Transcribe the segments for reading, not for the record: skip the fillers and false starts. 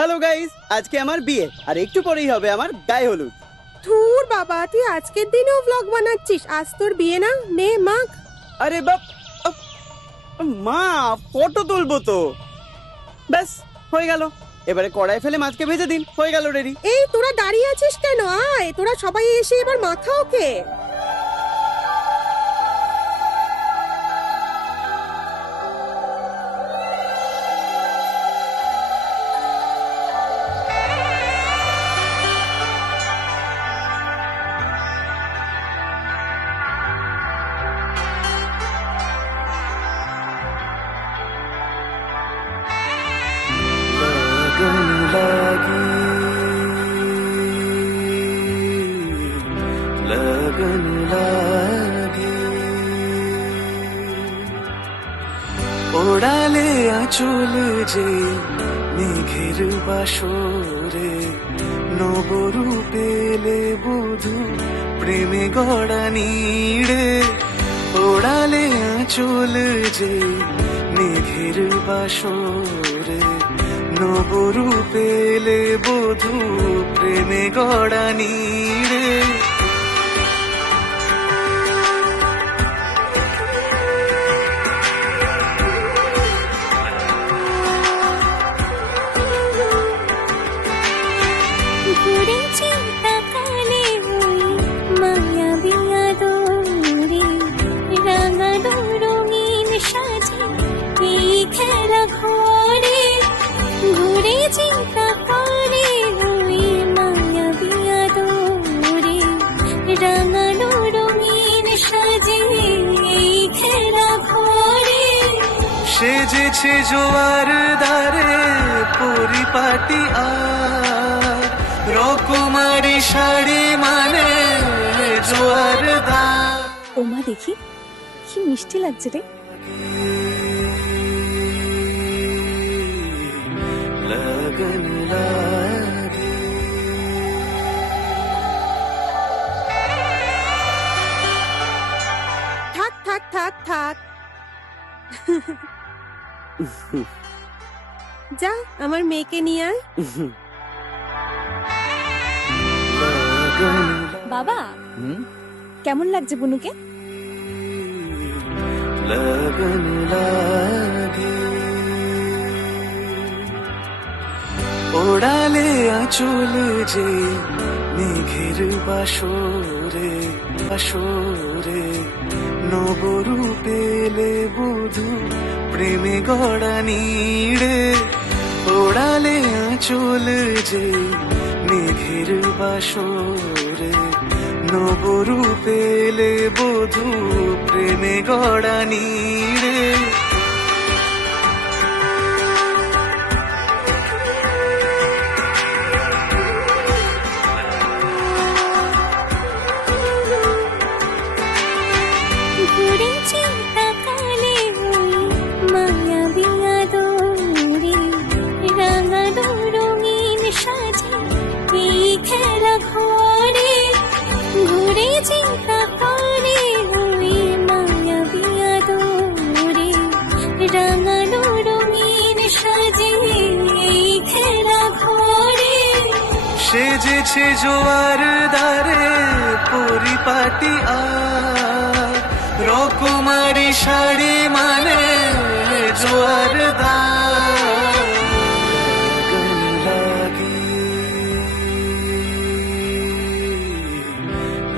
Hello guys, আজকে আমার বিয়ে আর একটু পরেই হবে আমার গায়ে হলুদ। ধুর বাবা, তুই আজকের দিনেও ব্লগ বানাচ্ছিস? আজ তোর বিয়ে না? নে মাখ। আরে বাপ, আপ, মা ফটো তুলবো তো। ব্যাস হয়ে গেল, এবারে কড়াই ফেলে মাছকে ভেজে দিন, হয়ে গেল রেডি। এই তোরা দাঁড়িয়ে আছিস কেন? আয়, তোরা সবাই এসে এবার মাখা ওকে। लगन लागी ওড়ালে আঁচল যে মেঘের বাসরে নবরূপেলে বধূ প্রেমে গড়া নীড়ে ওড়ালে আঁচল যে মেঘের বাসরে নবরূপেলে বধূ প্রেমে গড়া নীড়ে সেজেছে জোয়ার দারে পরিপাটি আর রকমারি শাড়ি মানে জোয়ার দার। ওমা দেখি কি মিষ্টি লাগছে রে। लगन लागी থাক থাক থাক থাক। যা আমার মেয়েকে নিয়ে আয়। বাবা কেমন লাগছে বুনুকে? लगन लागी ওড়ালে আঁচল যে মেঘের বাসরে বাসরে নবরূপেলে বধূ প্রেমে গড়া নীড়ে ওড়ালে আঁচল যে মেঘের বাসরে নবরূপেলে বধূ প্রেমে গড়া নীড়ে সেজেছে জোয়ার দারে পরিপাটি আর রকমারি শাড়ি মানে জোয়ার দার।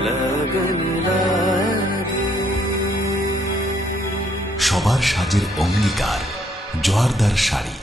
लगन लागी সবার সাজের অঙ্গীকার জোয়ারদার শাড়ি।